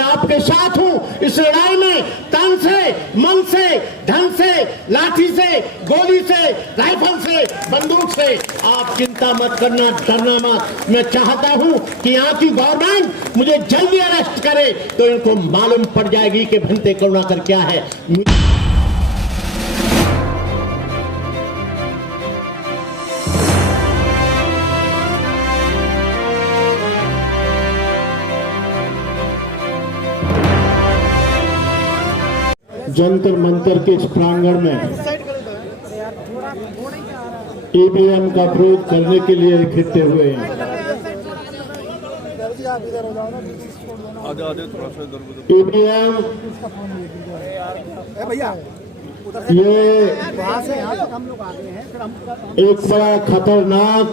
आपके साथ हूं इस लड़ाई में, तन से, मन से, धन से, लाठी से, गोली से, राइफल से, बंदूक से। आप चिंता मत करना, डरना मत। मैं चाहता हूं कि यहाँ की गवर्नमेंट मुझे जल्दी अरेस्ट करे तो इनको मालूम पड़ जाएगी कि भंते करुणाकर क्या है। जंतर मंतर के इस प्रांगण में ईवीएम का विरोध करने के लिए इकट्ठे हुए हैं। ईवीएम ये एक बड़ा खतरनाक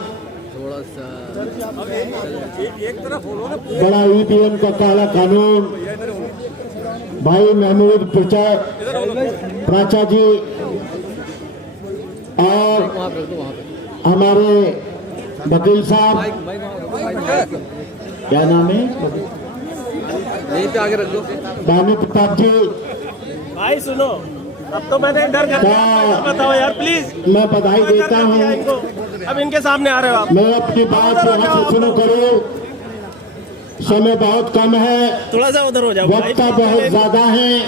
बड़ा ईवीएम का काला कानून भाई महमूद प्राचा जी और हमारे वकील साहब, क्या नाम है, आगे रख दो दानिश प्रताप जी। भाई सुनो, अब तो मैंने डर कर बताओ यार प्लीज। मैं बधाई देता हूँ। अब इनके सामने आ रहे हो आप। मैं अपनी बात यहाँ से शुरू करूँ। समय बहुत कम है, थोड़ा सा उधर हो जाओ। वक्त बहुत ज्यादा है।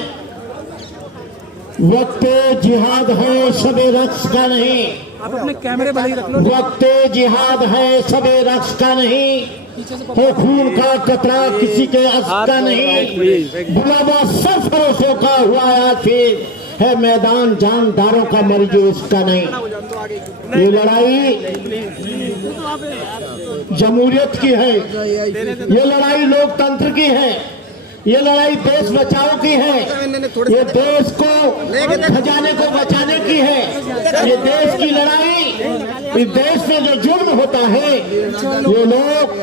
वक्त जिहाद है, सबे रक्स का नहीं। आप अपने कैमरे भले ही रख लो। वक्त जिहाद है, सबे रक्स का नहीं। हो खून का कतरा किसी के अस का नहीं। बुलावा सब फरोशों का हुआ या फिर है मैदान जानदारों का मर्जी उसका नहीं। ये लड़ाई जमहूरियत की है, ये लड़ाई लोकतंत्र की है, ये लड़ाई देश बचाओ की है, ये देश को खजाने को बचाने की है। ये देश की लड़ाई, इस देश में जो जुर्म होता है, ये लोग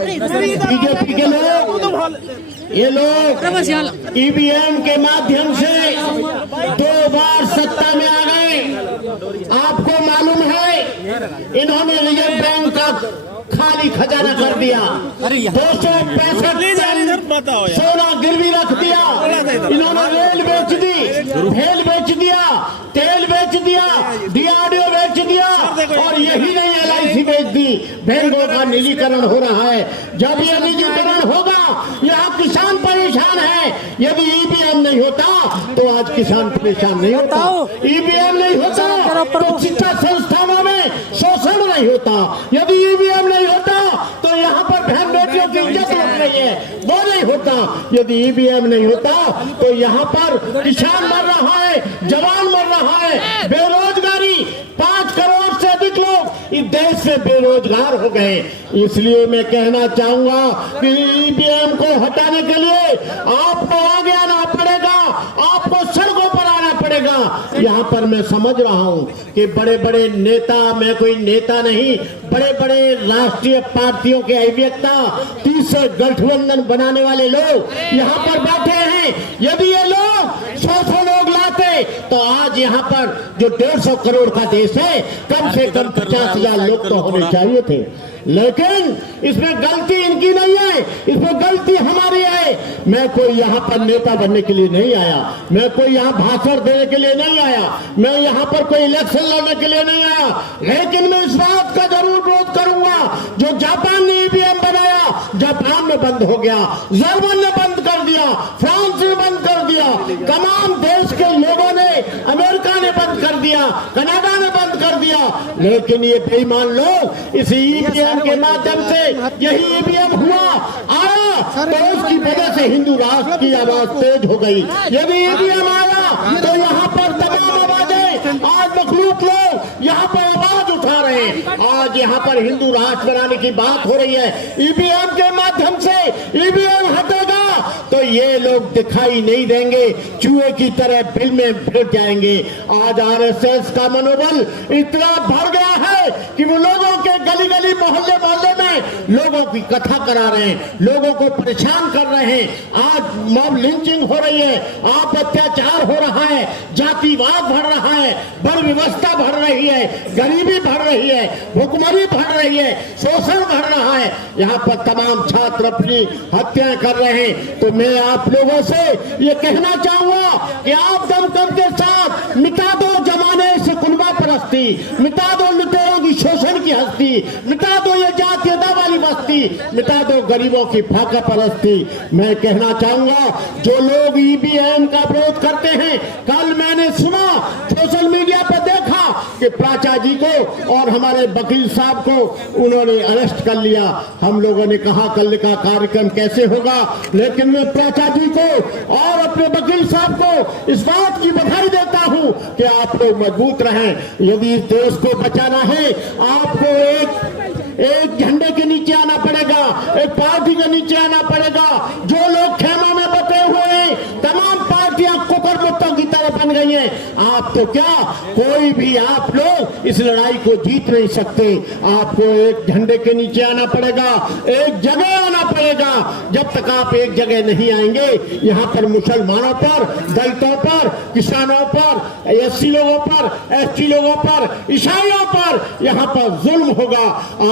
बीजेपी के लोग, ये लोग ईवीएम के माध्यम से 2 बार सत्ता में आ गए। आपको मालूम है इन्होंने रिजर्व बैंक का खाली खजाना कर दिया। 265 सोना गिरवी रख दिया। इन्होंने रेल बेच दी, भेल बेच दिया, तेल बेच दिया, डीआरडीओ बेच दिया और यही नहीं LIC बेच दी। बैंकों का निजीकरण हो रहा है। जब ये निजीकरण होगा, यहाँ किसान परेशान है। यदि ईवीएम नहीं होता तो आज किसान परेशान नहीं होता। ईवीएम नहीं होता तो शिक्षा संस्थानों में शोषण नहीं होता। यदि ईवीएम नहीं होता तो यहाँ पर बहन बेटियों की इज्जत लग रही है, वो नहीं होता। यदि ईवीएम नहीं होता तो यहाँ पर किसान मर रहा है, जवान मर रहा है, बेरोजगारी 5 करोड़ से अधिक लोग इस देश से बेरोजगार हो गए। इसलिए मैं कहना चाहूंगा कि ईवीएम को हटाने के लिए आपको आगे आना पड़ेगा, आपको सड़कों पर आना पड़ेगा। यहाँ पर मैं समझ रहा हूँ कि बड़े बड़े नेता, मैं कोई नेता नहीं, बड़े बड़े राष्ट्रीय पार्टियों के अभियंता, 30 गठबंधन बनाने वाले लोग यहाँ पर बैठे हैं। यदि ये लोग 100 लोग लाते तो आज यहाँ पर जो 150 करोड़ का देश है, कम से कम 50,000 लोग तो होने चाहिए थे। लेकिन इसमें गलती इनकी नहीं है, इसमें गलती हमारी है। मैं कोई यहाँ पर नेता बनने के लिए नहीं आया, मैं कोई यहाँ भाषण देने के लिए नहीं आया, मैं यहाँ पर कोई इलेक्शन लड़ने के लिए नहीं आया। लेकिन मैं इस बात का जरूर विरोध करूंगा, जो जापान ने ईवीएम बनाया, जापान में बंद हो गया, जर्मन ने बंद कर दिया, फ्रांस ने बंद कर दिया, तमाम देश के लोगों ने, अमेरिका ने बंद कर दिया, कनाडा ने बंद कर दिया। लेकिन ये बेईमान लोग इस ईवीएम के माध्यम से, यही ईवीएम हुआ आया तो उसकी वजह से हिंदू राष्ट्र की आवाज तेज हो गई। यदि ईवीएम आया तो यहाँ पर तमाम आवाजें, आज मखलूक लोग यहाँ पर आवाज उठा रहे हैं। आज यहाँ पर हिंदू राष्ट्र बनाने की बात हो रही है। ईवीएम के माध्यम से ईवीएम हटेगा तो ये लोग दिखाई नहीं देंगे, चूहे की तरह बिल में भिड़ जाएंगे। आज RSS का मनोबल इतना बढ़ गया है कि वो लोगों के गली गली मोहल्ले मोहल्ले में लोगों की कथा करा रहे हैं, लोगों को परेशान कर रहे हैं। आज मॉब लिंचिंग हो रही है, आप अत्याचार हो रहा है, जातिवाद बढ़ रहा है, बड़ व्यवस्था बढ़ रही है, गरीबी बढ़ रही है, भुखमरी बढ़ रही है, शोषण बढ़ रहा है। यहाँ पर तमाम छात्र अपनी हत्याएं कर रहे हैं। तो मैं आप लोगों से ये कहना चाहूंगा कि आप दमखम के साथ मिटा दो जमाने से कुनबा परस्ती, मिटा दो लुटेरों की शोषण की हस्ती, मिटा दो ये जातीयता वाली बस्ती, मिटा दो गरीबों की फाका परस्ती। मैं कहना चाहूंगा जो लोग ईवीएम का विरोध करते हैं, कल मैंने सुना सोशल मीडिया पर देखा कि प्राचा जी को और हमारे वकील साहब को उन्होंने अरेस्ट कर लिया। हम लोगों ने कहा कल का कार्यक्रम कैसे होगा, लेकिन मैं प्राचा जी को और अपने वकील साहब को इस बात की बधाई देता हूं कि आप लोग मजबूत रहें। यदि इस देश को बचाना है, आपको एक झंडे के नीचे आना पड़ेगा, एक पार्टी के नीचे आना पड़ेगा। जो लोग खेमों में बटे हुए हैं, तमाम पार्टियां कुकर मुत्तों की तरह बन गई हैं। आप तो क्या, कोई भी आप लोग इस लड़ाई को जीत नहीं सकते। आपको एक झंडे के नीचे आना पड़ेगा, एक जगह आना पड़ेगा। जब तक आप एक जगह नहीं आएंगे, यहाँ पर मुसलमानों पर, दलितों पर, किसानों पर, एससी लोगों पर, एसटी लोगों पर, ईसाइयों पर यहाँ पर जुल्म होगा।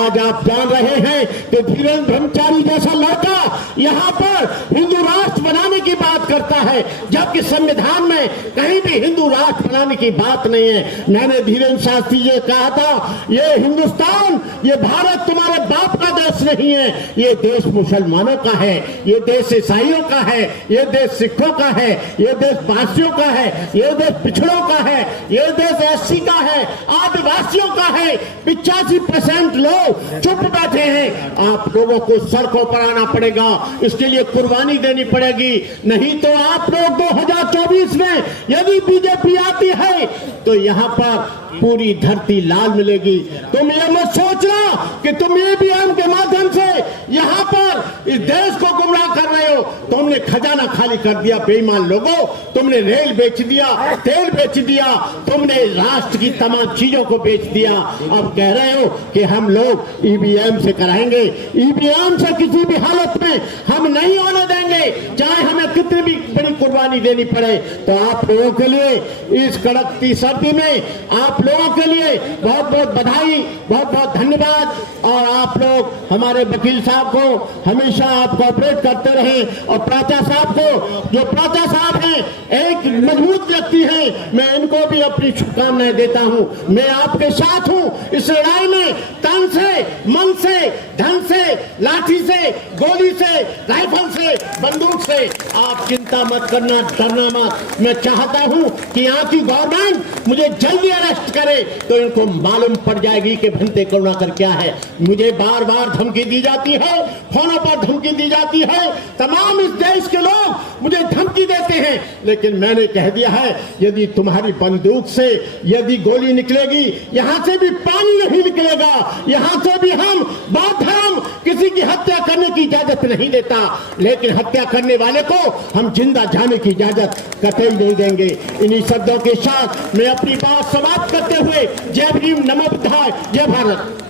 आज आप जान रहे हैं कि धीरेन्द्र ब्रह्मचारी जैसा लड़का यहाँ पर हिंदू राष्ट्र बनाने की बात करता है, जबकि संविधान में कहीं भी हिंदू राष्ट्र बनाने की बात नहीं है। मैंने धीरेन्द्र शास्त्री जी कहा था, ये हिंदुस्तान, ये भारत तुम्हारे बाप का देश नहीं है, ये देश मुसलमानों का है, ये देश ईसाइयों का है, ये देश सिखों का है, ये देश पारसियों का है, ये देश पिछड़ों का है, ये देश एससी का है, आदिवासियों का है। 85% लोग चुप बैठे हैं। आप लोगों को सड़कों पर आना पड़ेगा, इसके लिए कुर्बानी देनी पड़ेगी। नहीं तो आप लोग 2024 में यदि बीजेपी आती है तो यहाँ पर पूरी धरती लाल मिलेगी। तुम ये मत सोचना कि तुम ईवीएम के माध्यम से यहाँ पर इस देश को गुमराह कर रहे हो। तुमने खजाना खाली कर दिया बेईमान लोगों, तुमने रेल बेच दिया, तेल बेच दिया, तुमने राष्ट्र की तमाम चीजों को बेच दिया। अब कह रहे हो कि हम लोग ईवीएम से कराएंगे। ईवीएम से किसी भी हालत में हम नहीं होने देंगे, चाहे हमें कितनी भी बड़ी कुर्बानी देनी पड़े। तो आप लोगों के लिए इस कड़कती सर्दी में आप लोगों के लिए बहुत बहुत बधाई, बहुत बहुत धन्यवाद। और आप लोग हमारे वकील साहब को हमेशा आप कोऑपरेट करते रहें, और प्राचा साहब को, जो प्राचा साहब हैं, एक मजबूत व्यक्ति हैं, मैं इनको भी अपनी शुभकामनाएं देता हूं। मैं आपके साथ हूं इस लड़ाई में, तन से, मन से, धन से, लाठी से, गोली से, राइफल से, बंदूक से। आप चिंता मत करना, डरना मत। मैं चाहता हूं कि यहाँ की गवर्नमेंट मुझे जल्दी अरेस्ट करे तो इनको मालूम पड़ जाएगी कि भंते करुणाकर क्या है। मुझे बार बार धमकी दी जाती है, फोनों पर धमकी दी जाती है, तमाम इस देश के लोग मुझे धमकी देते हैं, लेकिन मैंने कह दिया है यदि तुम्हारी बंदूक से यदि गोली निकलेगी, यहां से भी पानी नहीं निकलेगा। यहां से भी हम बौद्ध धर्म किसी की हत्या करने की इजाजत नहीं देता, लेकिन हत्या करने वाले को हम जिंदा जाने की इजाजत कतई नहीं देंगे। इन्हीं शब्दों के साथ मैं अपनी बात समाप्त करते हुए जय भीम, नमो बुद्धाय, जय भारत।